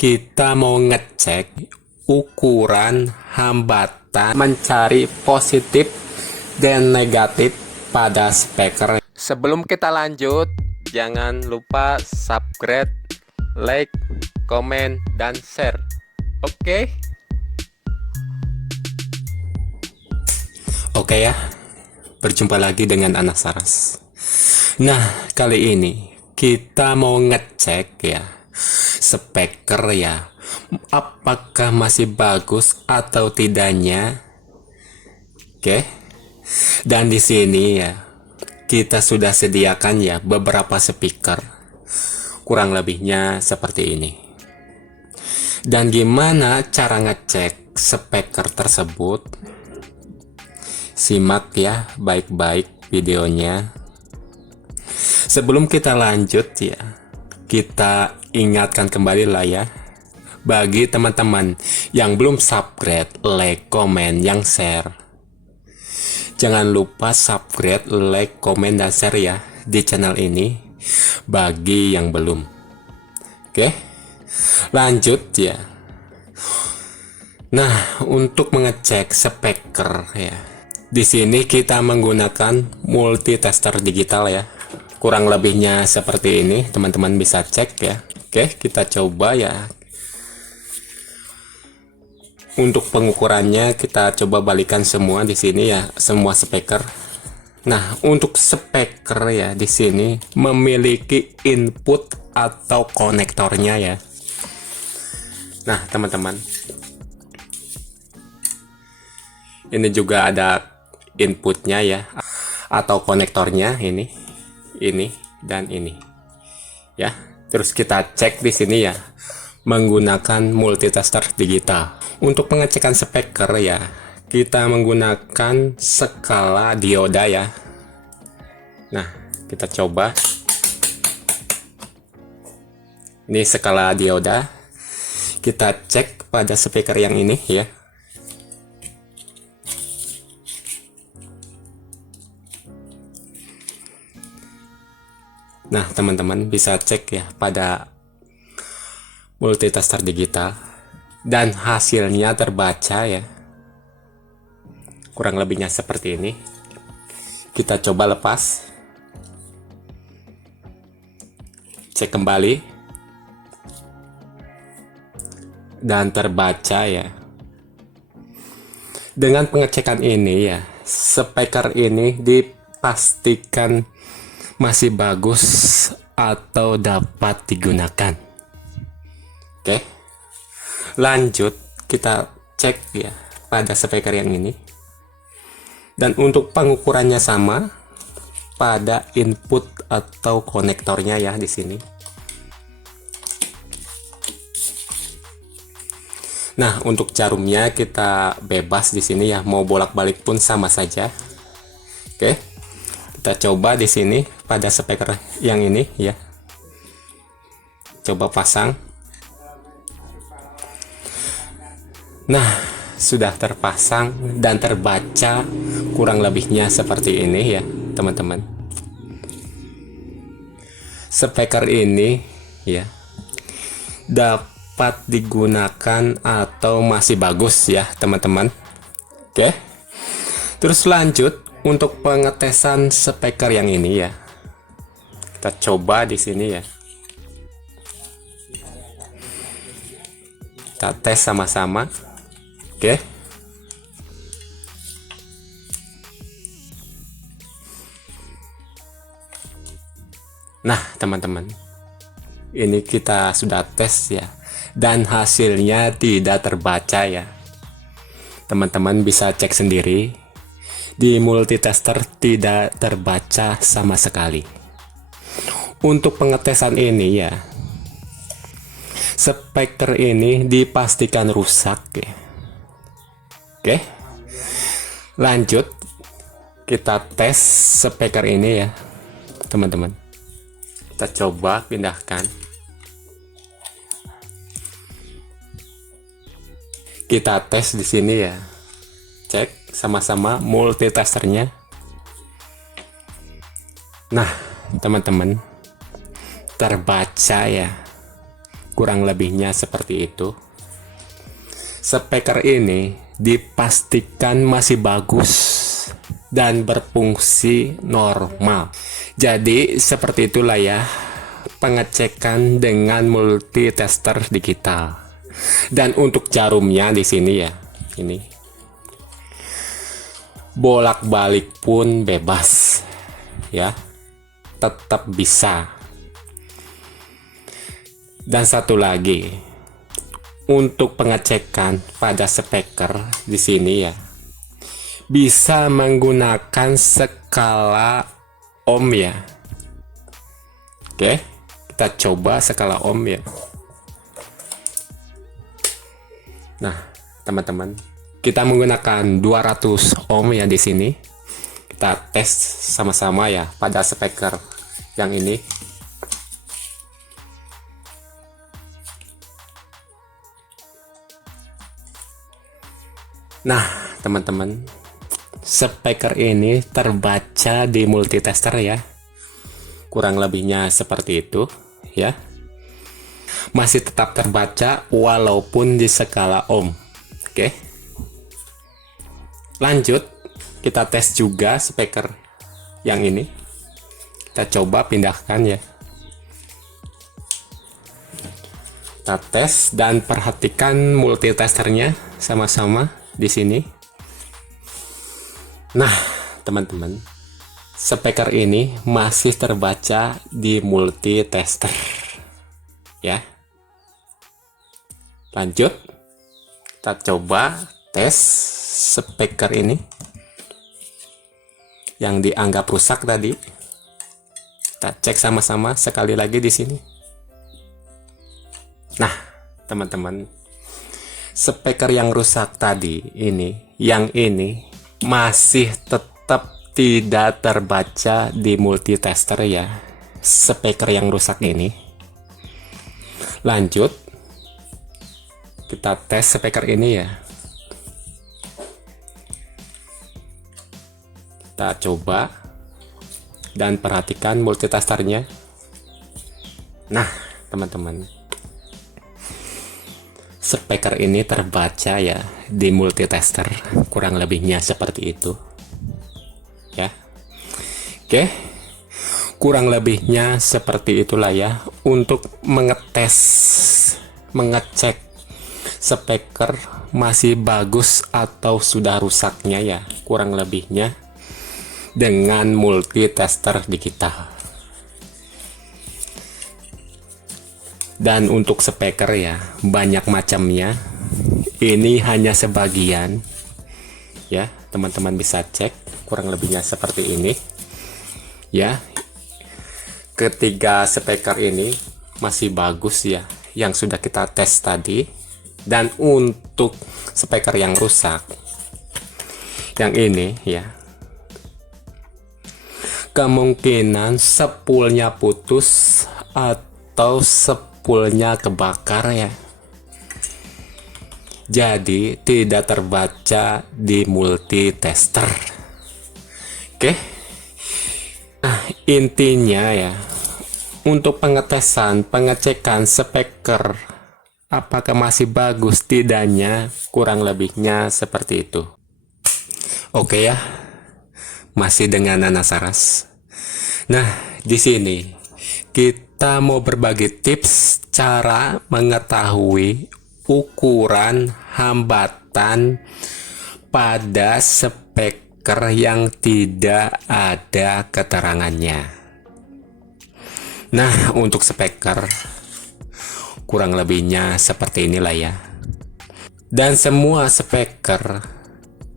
kita mau ngecek ukuran hambatan mencari positif dan negatif pada speaker. Sebelum kita lanjut, jangan lupa subscribe, like, komen, dan share. Oke? Oke ya, berjumpa lagi dengan Anas Saras. Nah, kali ini kita mau ngecek ya speaker ya, apakah masih bagus atau tidaknya. Oke. Dan di sini ya kita sudah sediakan ya beberapa speaker, kurang lebihnya seperti ini. Dan gimana cara ngecek speaker tersebut? Simak ya baik-baik videonya. Sebelum kita lanjut ya, kita ingatkan kembali lah ya, bagi teman-teman yang belum subscribe, like, komen, yang share, jangan lupa subscribe, like, komen, dan share ya di channel ini bagi yang belum. Oke, lanjut ya. Nah, untuk mengecek speaker ya, di sini kita menggunakan multitester digital ya. Kurang lebihnya seperti ini, teman-teman bisa cek ya. Oke, kita coba ya. Untuk pengukurannya kita coba balikan semua di sini ya, semua speaker. Nah, untuk speaker ya di sini memiliki input atau konektornya ya. Nah, teman-teman, ini juga ada inputnya ya, atau konektornya ini dan ini ya. Terus kita cek di sini ya menggunakan multitester digital. Untuk pengecekan speaker ya, kita menggunakan skala dioda ya. Nah, kita coba. Ini skala dioda. Kita cek pada speaker yang ini ya. Nah, teman-teman bisa cek ya pada multitester digital, dan hasilnya terbaca ya. Kurang lebihnya seperti ini. Kita coba lepas. Cek kembali. Dan terbaca ya. Dengan pengecekan ini ya, speaker ini dipastikan masih bagus atau dapat digunakan. Oke, lanjut kita cek ya pada speaker yang ini. Dan untuk pengukurannya sama pada input atau konektornya ya di sini. Nah, untuk jarumnya kita bebas di sini ya, mau bolak-balik pun sama saja. Oke, kita coba di sini pada speaker yang ini ya. Coba pasang. Nah, sudah terpasang dan terbaca kurang lebihnya seperti ini ya, teman-teman. Speaker ini ya dapat digunakan atau masih bagus ya, teman-teman. Oke. Terus lanjut untuk pengetesan speaker yang ini ya. Kita coba di sini ya. Kita tes sama-sama. Oke. Nah, teman-teman, ini kita sudah tes ya, dan hasilnya tidak terbaca ya. Teman-teman bisa cek sendiri. Di multitester tidak terbaca sama sekali. Untuk pengetesan ini ya, speaker ini dipastikan rusak ya. Oke, lanjut kita tes speaker ini ya, teman-teman. Kita coba pindahkan. Kita tes di sini ya. Cek sama-sama multitesternya. Nah, teman-teman, terbaca ya. kurang lebihnya seperti itu. Speaker ini dipastikan masih bagus dan berfungsi normal. Jadi seperti itulah ya pengecekan dengan multitester digital. Dan untuk jarumnya di sini ya, ini bolak-balik pun bebas ya, tetap bisa. Dan satu lagi, untuk pengecekan pada speaker di sini ya, bisa menggunakan skala ohm ya. Oke, kita coba skala ohm ya. Nah, teman-teman, kita menggunakan 200 ohm ya di sini. Kita tes sama-sama ya pada speaker yang ini. Nah, teman-teman, speaker ini terbaca di multitester ya. Kurang lebihnya seperti itu ya. Masih tetap terbaca walaupun di skala ohm. Oke. Lanjut, kita tes juga speaker yang ini. Kita coba pindahkan ya. Kita tes dan perhatikan multitesternya sama-sama di sini. Nah, teman-teman, speaker ini masih terbaca di multitester ya. Lanjut, kita coba tes speaker ini yang dianggap rusak tadi. Kita cek sama-sama sekali lagi di sini. Nah, teman-teman, speaker yang rusak tadi ini, yang ini masih tetap tidak terbaca di multitester ya, speaker yang rusak ini. Lanjut, kita tes speaker ini ya. Kita coba dan perhatikan multitesternya. Nah, teman-teman, speaker ini terbaca ya di multitester, kurang lebihnya seperti itu ya. Oke, kurang lebihnya seperti itulah ya untuk mengecek speaker masih bagus atau sudah rusaknya ya, kurang lebihnya dengan multitester digital. Dan untuk speaker ya banyak macamnya, ini hanya sebagian ya, teman-teman bisa cek kurang lebihnya seperti ini ya. Ketiga speaker ini masih bagus ya yang sudah kita tes tadi. Dan untuk speaker yang rusak yang ini ya, kemungkinan spoolnya putus atau spoolnya kebakar ya, jadi tidak terbaca di multitester. Oke, nah intinya ya, untuk pengecekan speaker apakah masih bagus tidaknya, kurang lebihnya seperti itu. Oke ya, masih dengan Nana Saras. Nah, di sini kita mau berbagi tips cara mengetahui ukuran hambatan pada speaker yang tidak ada keterangannya. Nah, untuk speaker kurang lebihnya seperti inilah ya. Dan semua speaker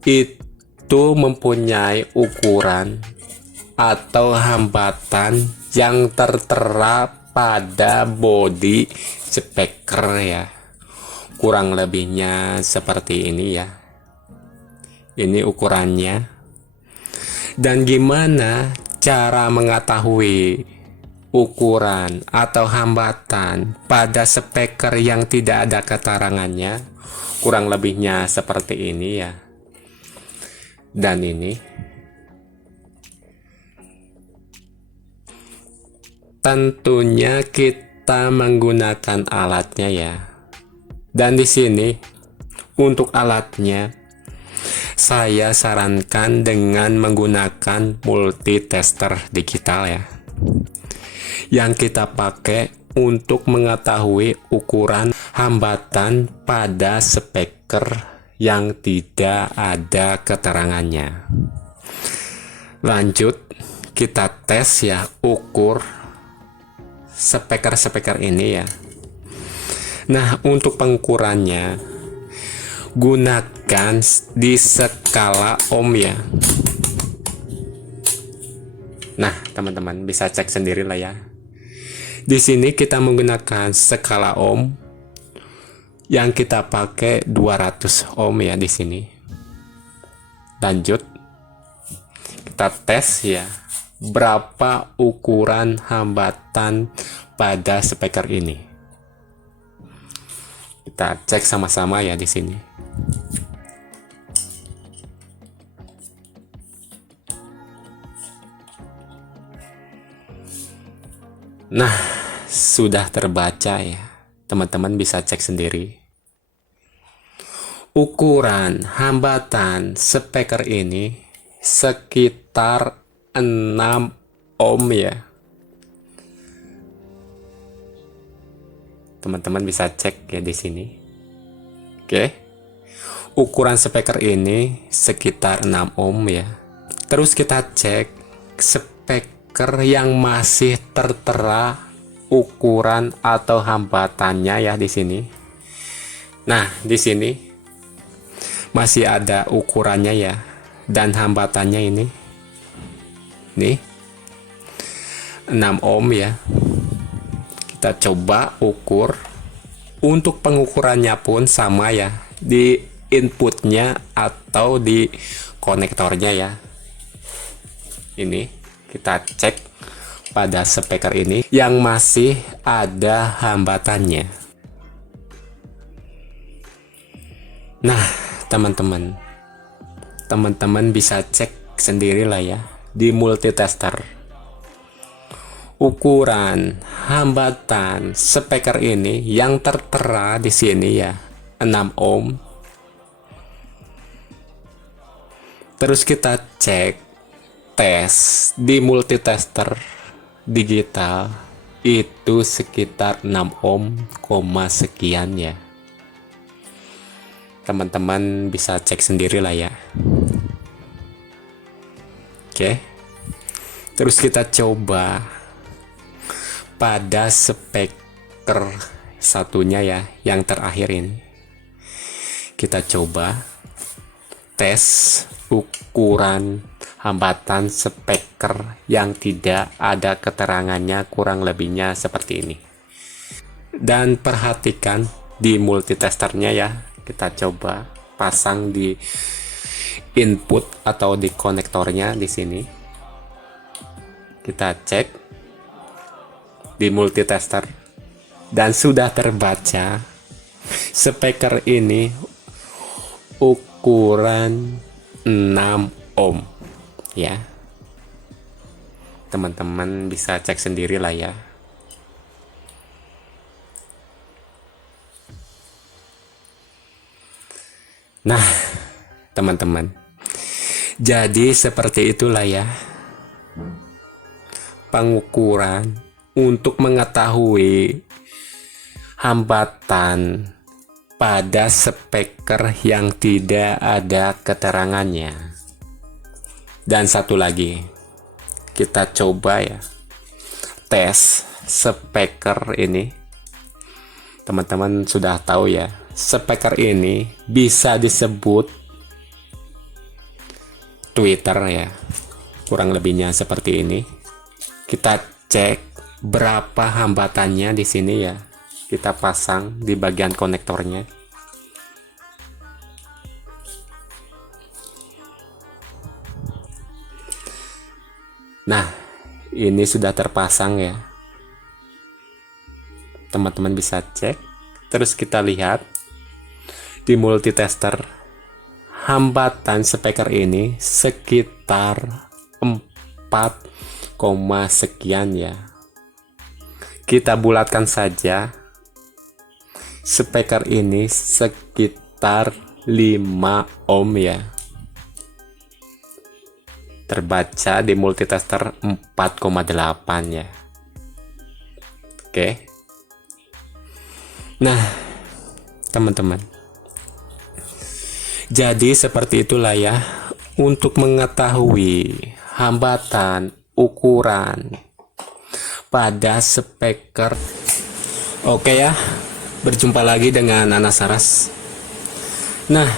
itu mempunyai ukuran atau hambatan yang tertera pada bodi speaker ya. Kurang lebihnya seperti ini ya. Ini ukurannya. Dan gimana cara mengetahui ukuran atau hambatan pada speaker yang tidak ada keterangannya? Kurang lebihnya seperti ini ya. Dan ini tentunya kita kita menggunakan alatnya ya. Dan di sini untuk alatnya saya sarankan dengan menggunakan multitester digital ya, yang kita pakai untuk mengetahui ukuran hambatan pada speaker yang tidak ada keterangannya. Lanjut, kita tes ya, ukur speaker ini ya. Nah, untuk pengukurannya gunakan di skala ohm ya. Nah, teman-teman bisa cek sendiri lah ya. Di sini kita menggunakan skala ohm yang kita pakai 200 ohm ya di sini. Lanjut, kita tes ya, berapa ukuran hambatan pada speaker ini. Kita cek sama-sama ya di sini. Nah, sudah terbaca ya. Teman-teman bisa cek sendiri. Ukuran hambatan speaker ini sekitar 6 ohm ya. Teman-teman bisa cek ya di sini. Oke. Ukuran speaker ini sekitar 6 ohm ya. Terus kita cek speaker yang masih tertera ukuran atau hambatannya ya di sini. Nah, di sini masih ada ukurannya ya, dan hambatannya ini nih 6 ohm ya. Kita coba ukur. Untuk pengukurannya pun sama ya, di inputnya atau di konektornya ya. Ini kita cek pada speaker ini yang masih ada hambatannya. Nah, teman-teman bisa cek sendiri lah ya di multitester. Ukuran hambatan speaker ini yang tertera di sini ya, 6 ohm. Terus kita cek tes di multitester digital itu sekitar 6 ohm, sekian ya. Teman-teman bisa cek sendiri lah ya. Oke. Terus kita coba pada speaker satunya ya, yang terakhir ini. Kita coba tes ukuran hambatan speaker yang tidak ada keterangannya, kurang lebihnya seperti ini. Dan perhatikan di multitesternya ya, kita coba pasang di input atau di konektornya di sini. Kita cek di multitester dan sudah terbaca speaker ini ukuran 6 ohm ya. Teman-teman bisa cek sendiri lah ya. Nah, teman-teman, jadi seperti itulah ya pengukuran untuk mengetahui hambatan pada speaker yang tidak ada keterangannya. Dan satu lagi, kita coba ya tes speaker ini. Teman-teman sudah tahu ya, speaker ini bisa disebut tweeter ya, kurang lebihnya seperti ini. Kita cek berapa hambatannya di sini ya, kita pasang di bagian konektornya. Nah, ini sudah terpasang ya. Teman-teman bisa cek. Terus kita lihat di multitester, hambatan speaker ini sekitar 4, sekian ya. kita bulatkan saja. Speaker ini sekitar 5 ohm ya. Terbaca di multitester 4,8 ya. Oke. Nah, teman-teman. Jadi seperti itulah ya, untuk mengetahui hambatan ukuran pada speaker. Oke ya. Berjumpa lagi dengan Anas Saras. Nah,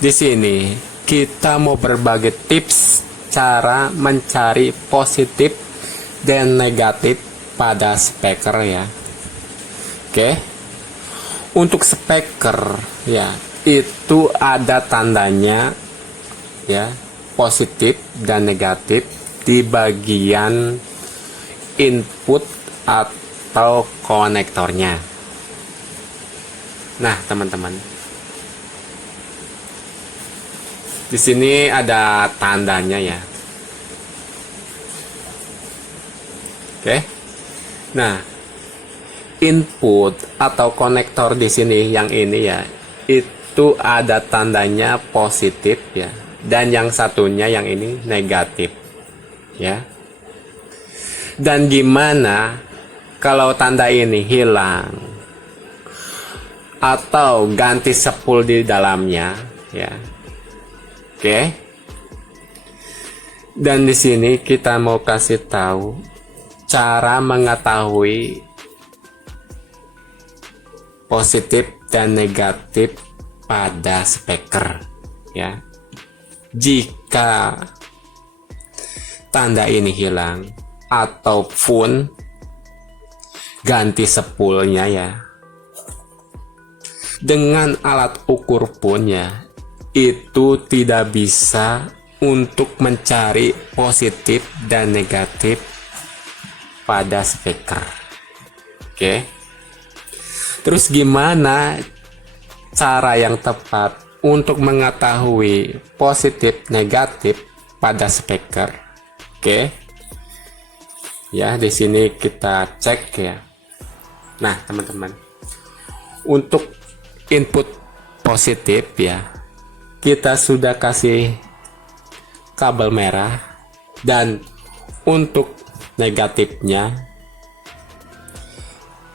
di sini kita mau berbagi tips cara mencari positif dan negatif pada speaker ya. Oke. Untuk speaker ya, itu ada tandanya ya, positif dan negatif di bagian input atau konektornya. Nah, teman-teman, di sini ada tandanya ya. Oke. Nah, input atau konektor di sini yang ini ya, itu ada tandanya positif ya, dan yang satunya yang ini negatif ya. Dan gimana kalau tanda ini hilang atau ganti sepul di dalamnya ya. Oke. Dan di sini kita mau kasih tahu cara mengetahui positif dan negatif pada speaker ya. Jika tanda ini hilang ataupun ganti sepulnya ya, dengan alat ukur pun ya, itu tidak bisa untuk mencari positif dan negatif pada speaker. Oke. Terus gimana cara yang tepat untuk mengetahui positif negatif pada speaker? Oke. Ya, di sini kita cek ya. Nah, teman-teman, untuk input positif ya, kita sudah kasih kabel merah, dan untuk negatifnya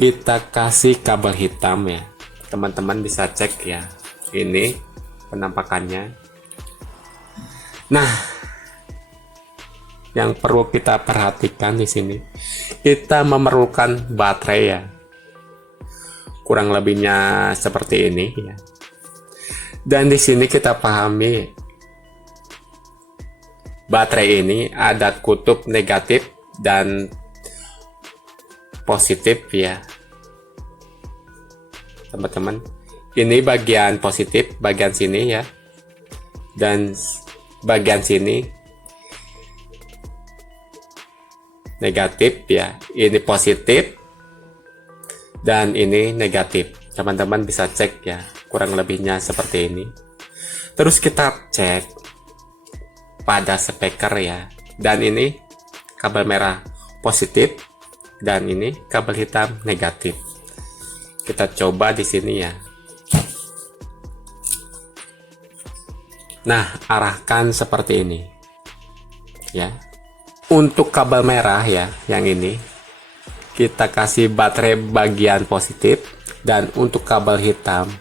kita kasih kabel hitam ya. Teman-teman bisa cek ya, ini penampakannya. Nah, yang perlu kita perhatikan di sini, kita memerlukan baterai ya. Kurang lebihnya seperti ini ya. Dan di sini kita pahami baterai ini ada kutub negatif dan positif ya. Teman-teman, ini bagian positif, bagian sini ya. Dan bagian sini negatif ya. Ini positif dan ini negatif. Teman-teman bisa cek ya, kurang lebihnya seperti ini. Terus kita cek pada speaker ya, dan ini kabel merah positif dan ini kabel hitam negatif. Kita coba di sini ya. Nah, arahkan seperti ini ya. Untuk kabel merah ya, yang ini kita kasih baterai bagian positif, dan untuk kabel hitam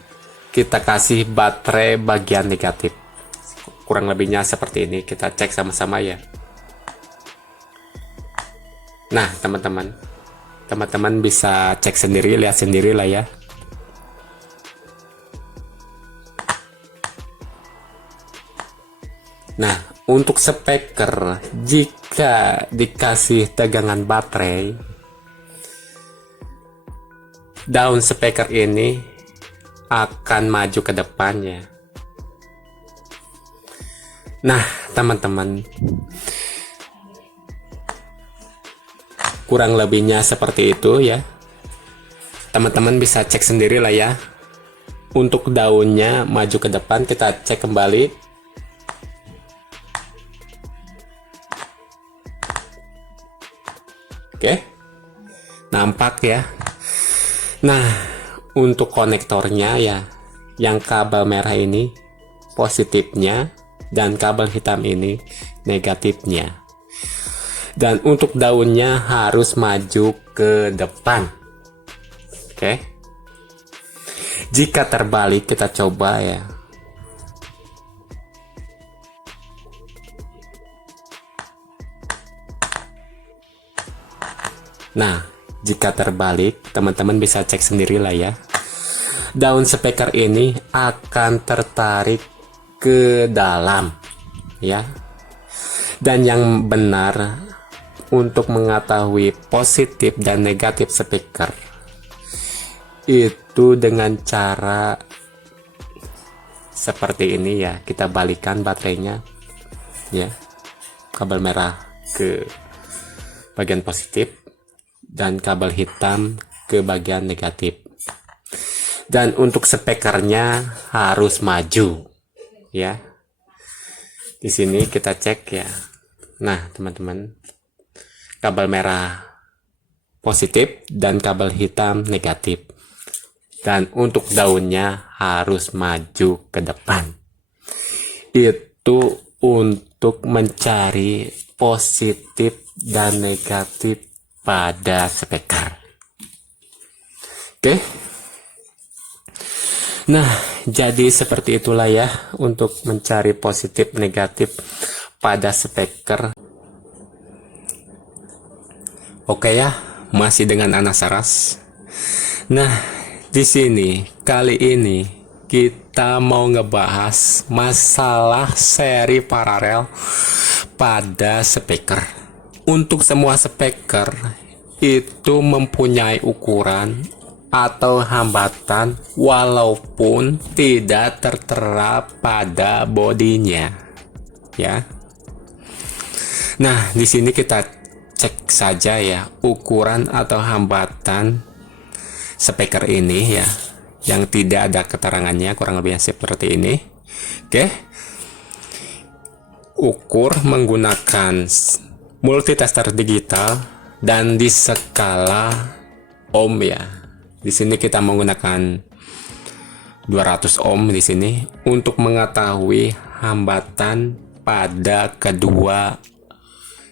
kita kasih baterai bagian negatif. Kurang lebihnya seperti ini, kita cek sama-sama ya. Nah, teman-teman bisa cek sendiri, lihat sendiri lah ya. Nah, untuk speaker, jika dikasih tegangan baterai, daun speaker ini akan maju ke depannya. Nah, teman-teman, kurang lebihnya seperti itu ya. Teman-teman bisa cek sendiri lah ya. Untuk daunnya maju ke depan, kita cek kembali. Oke. Nampak ya. Nah, untuk konektornya ya, yang kabel merah ini positifnya dan kabel hitam ini negatifnya. Dan untuk daunnya harus maju ke depan. Oke. Jika terbalik kita coba ya. Nah, jika terbalik, teman-teman bisa cek sendiri lah ya. Daun speaker ini akan tertarik ke dalam, ya. Dan yang benar untuk mengetahui positif dan negatif speaker itu dengan cara seperti ini ya. Kita balikan baterainya, ya. Kabel merah ke bagian positif dan kabel hitam ke bagian negatif. Dan untuk speakernya harus maju ya. Di sini kita cek ya. Nah, teman-teman, kabel merah positif dan kabel hitam negatif. Dan untuk daunnya harus maju ke depan. Itu untuk mencari positif dan negatif pada speaker. Oke. Nah, jadi seperti itulah ya untuk mencari positif negatif pada speaker. Oke ya, masih dengan Anas Saras. Nah, di sini kali ini kita mau ngebahas masalah seri paralel pada speaker. Untuk semua speaker itu mempunyai ukuran atau hambatan walaupun tidak tertera pada bodinya, ya. Nah, di sini kita cek saja ya ukuran atau hambatan speaker ini ya, yang tidak ada keterangannya, kurang lebih seperti ini. Oke. Ukur menggunakan multitester digital dan di skala ohm ya. Di sini kita menggunakan 200 ohm di sini untuk mengetahui hambatan pada kedua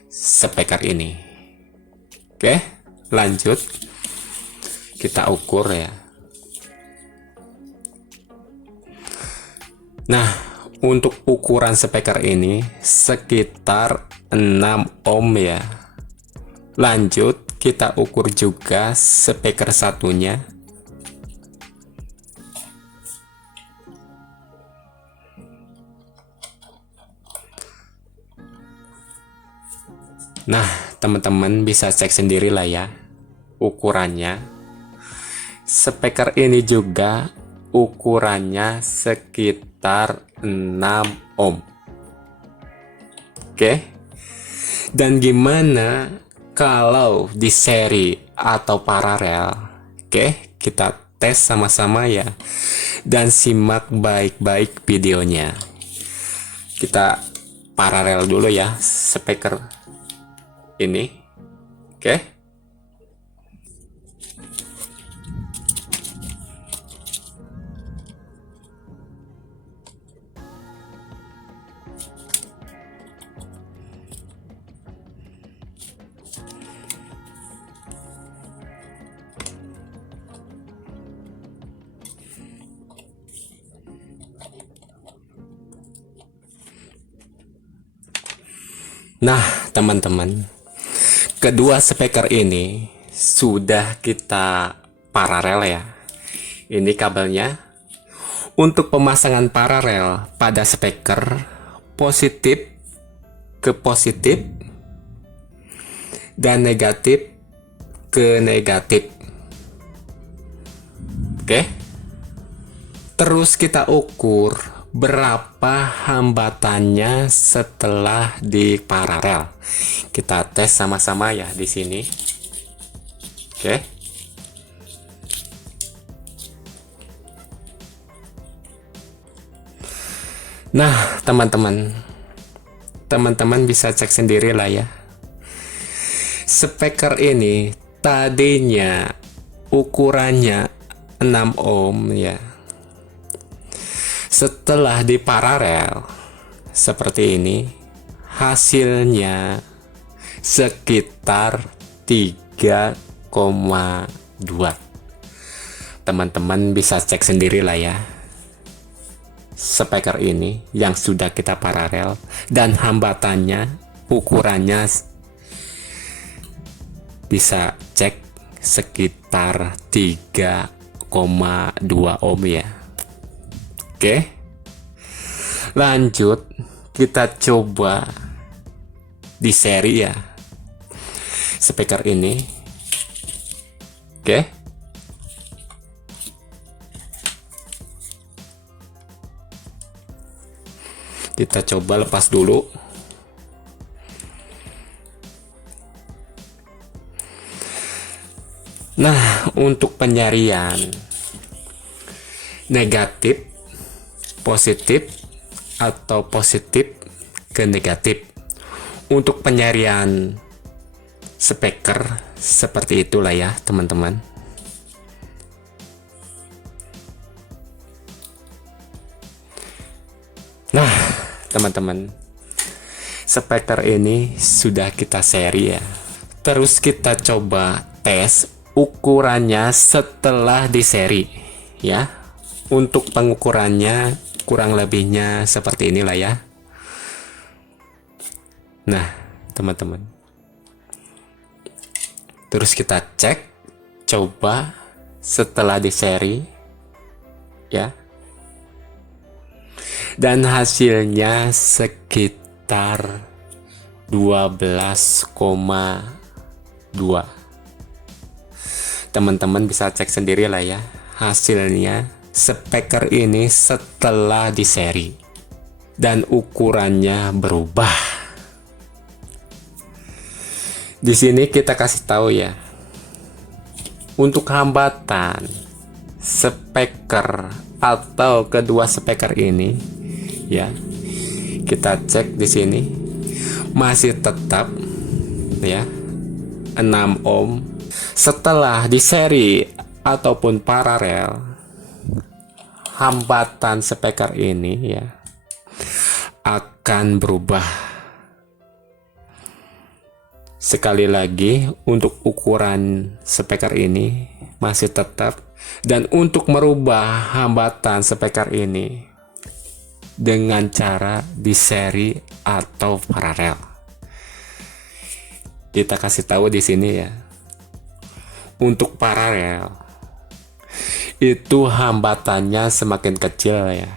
speaker ini. Oke, lanjut. Kita ukur ya. Nah, untuk ukuran speaker ini sekitar 6 ohm ya. Lanjut, kita ukur juga speaker satunya. Nah, teman-teman bisa cek sendiri lah ya ukurannya. Speaker ini juga ukurannya sekitar 6 ohm. Oke. Dan gimana kalau di seri atau paralel? Oke, kita tes sama-sama ya. Dan simak baik-baik videonya. Kita paralel dulu ya speaker ini. Oke. Nah, teman-teman, kedua speaker ini sudah kita paralel ya. Ini kabelnya. Untuk pemasangan paralel pada speaker positif ke positif dan negatif ke negatif. Oke. Terus kita ukur berapa hambatannya setelah di paralel. Kita tes sama-sama ya di sini. Oke. Nah, teman-teman bisa cek sendiri lah ya. Speaker ini tadinya ukurannya 6 ohm ya. Setelah diparalel seperti ini, hasilnya sekitar 3,2. Teman-teman bisa cek sendiri lah ya, speaker ini yang sudah kita paralel dan hambatannya, ukurannya bisa cek sekitar 3,2 ohm ya. Oke, lanjut kita coba di seri ya speaker ini. Oke, kita coba lepas dulu. Nah, untuk penyarian negatif, positif, atau positif ke negatif, untuk penyarian speaker seperti itulah ya teman-teman. Nah teman-teman, speaker ini sudah kita seri ya. Terus kita coba tes ukurannya setelah di seri ya. Untuk pengukurannya kurang lebihnya seperti inilah ya. Nah teman-teman, terus kita cek coba setelah di seri ya, dan hasilnya sekitar 12,2. Teman-teman bisa cek sendiri lah ya hasilnya speaker ini setelah di seri dan ukurannya berubah. Di sini kita kasih tahu ya, untuk hambatan speaker atau kedua speaker ini ya, kita cek di sini masih tetap ya 6 ohm. Setelah di seri ataupun paralel, hambatan speaker ini ya akan berubah. Sekali lagi, untuk ukuran speaker ini masih tetap, dan untuk merubah hambatan speaker ini dengan cara di seri atau paralel. Kita kasih tahu di sini ya. Untuk paralel itu hambatannya semakin kecil ya.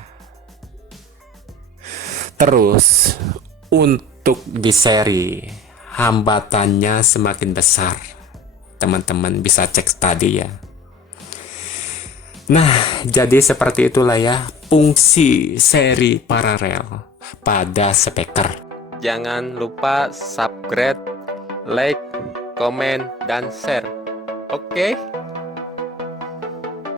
Terus untuk di seri hambatannya semakin besar. Teman-teman bisa cek tadi ya. Nah, jadi seperti itulah ya fungsi seri paralel pada speaker. Jangan lupa subscribe, like, komen, dan share. Oke?